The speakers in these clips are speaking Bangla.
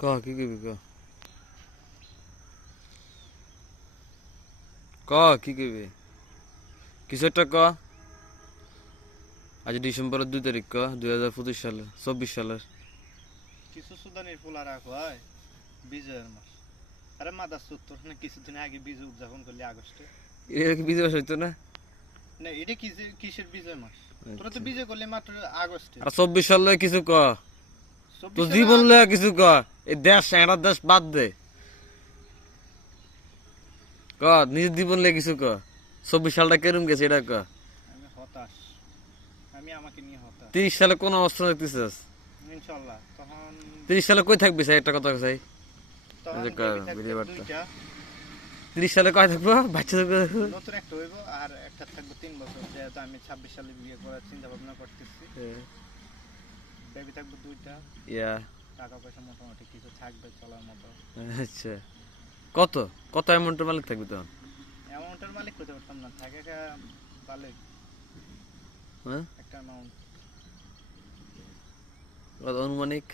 ক কি কইবি ক ক কি কইবি কিছু একটা ক। আজ ডিসেম্বরের 2 তারিখ ক 2025 সালে 24 সালের। কিছু সুদানির পোলা রাখো হয় বিজয়ের মাস। আরে মাদার সত্তর না কিছুদিন আগে বিজয় উদযাপন করলি আগস্টে। এটা কি বিজয় হইতো না? না এটা কিসের বিজয় মাস? তোরা তো বিজয় করলি মাত্র আগস্টে। আর 24 সালে কিছু ক, তো 24 জীবন লয়ে কিছু ক। এই দেশ একটা দেশ বাদ দে, ক নিজের জীবন লয়ে কিছু ক। 24 সালটা কেরম গেছে এটা ক। আমি হতাশ, আমি আমাকে নিয়ে হতাশ। 30 সালে কোন অবস্থা দেখতেছিস? ইনশাআল্লাহ তখন 30 সালে কই থাকবি স্যার একটা কথা চাই। তখন এই যে baby থাকবে ভিডিও বার্তা। দুইটা, 30 সালে কয় থাকবো বাচ্চা থাকবে? নতুন একটা হইব আর একটা থাকবে 3 বছর। যেহেতু আমি 26 সালে বিয়ে করার চিন্তা ভাবনা করতেছি। বেবি থাকবে দুইটা, ইয়া টাকা পয়সা মোটামুটি কিছু থাকবে চলার মতো। আচ্ছা, কত কত অ্যামাউন্টের মালিক থাকবি তখন? অ্যামাউন্টের মালিক করতে পারতাম না, থাকে একটা মালিক হ্যাঁ একটা অ্যামাউন্ট। কত অনুমানিক?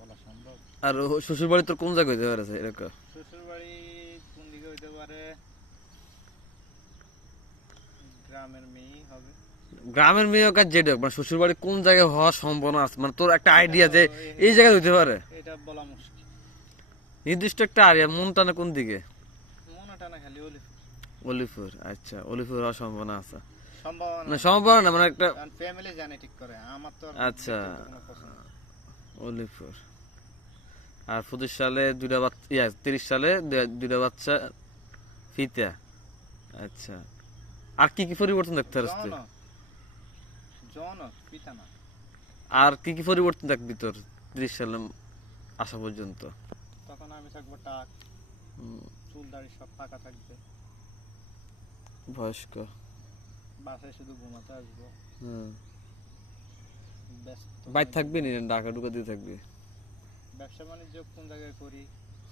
বলা সম্ভব? আর শ্বশুর বাড়ি তোর কোন জায়গায় হইতে পারে এরকম? শ্বশুর বাড়ি কোন দিকে হইতে পারে? গ্রামের মেয়েই হবে। গ্রামের মেয়ে হোক আর যেটা হোক, মানে শ্বশুর বাড়ি কোন জায়গায় হওয়ার সম্ভাবনা আছে, মানে তোর একটা আইডিয়া যে এই জায়গায় হইতে পারে? এটা বলা মুশকিল। নির্দিষ্ট একটা আরিয়া মন টানে কোন দিকে? মনে টানা খালি অলিফুল। অলিপুর। আচ্ছা, অলিপুর হওয়ার সম্ভাবনা আছে। সম্ভাবনা মানে সম্ভাবনা না, মানে একটা ফ্যামিলি জানে ঠিক করে, আমার তো আর আচ্ছা ব্যক্তিগত কোনো পছন্দ না। অলিপুর। আর 25 সালে 2টা বাচ্চা, 30 সালে 2টা বাচ্চা ফিতা। আচ্ছা, আর কি কি পরিবর্তন দেখতে পারছ তুই? জনক পিতা না। আর কি কি পরিবর্তন দেখবি তোর 30 সালে আসা পর্যন্ত? তখন আমি থাকবো টাক, চুল দাড়ি সব পাকা থাকবে, বয়স্ক। বাসায় শুধু ঘুমাতে আসবো, ব্যস্ত বাইর থাকবি নি, ঢাকা ঢুকা দিয়ে থাকবি? ব্যবসা বাণিজ্য কোন জায়গায় করি,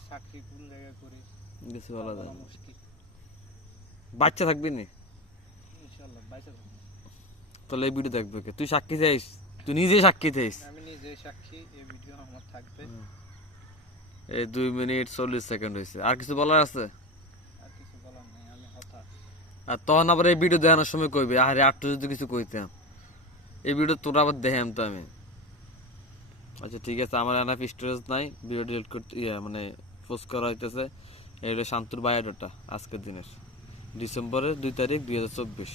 চাকরি কোন জায়গায় করি, কিছু বলা যায় বলা না। মুশকিল। বাচ্চা থাকবি নি? ইনশাআল্লাহ বাইসা থাকবো। তাহলে এই ভিডিও দেখবে কে? তুই সাক্ষী চাইস, তুই নিজে সাক্ষী চাইস। আমি নিজে সাক্ষী, এই ভিডিও আমার থাকবে। এই 2 মিনিট 40 সেকেন্ড হয়েছে, আর কিছু বলার আছে? আর কিছু বলার নেই, আমি হতাশ। আর তখন আবার এই ভিডিও দেখানোর সময় কইবে আরে আর যদি কিছু কইতাম। এই ভিডিও তোরা আবার দেখাম তো আমি। আচ্ছা ঠিক আছে, আমার এনাফ স্টোরেজ নাই, ভিডিও ডিলিট করতে মানে পোস্ট করা হইতেছে। এটা শান্তুর বায়োডাটা আজকের দিনের, ডিসেম্বরের 2 তারিখ 2024।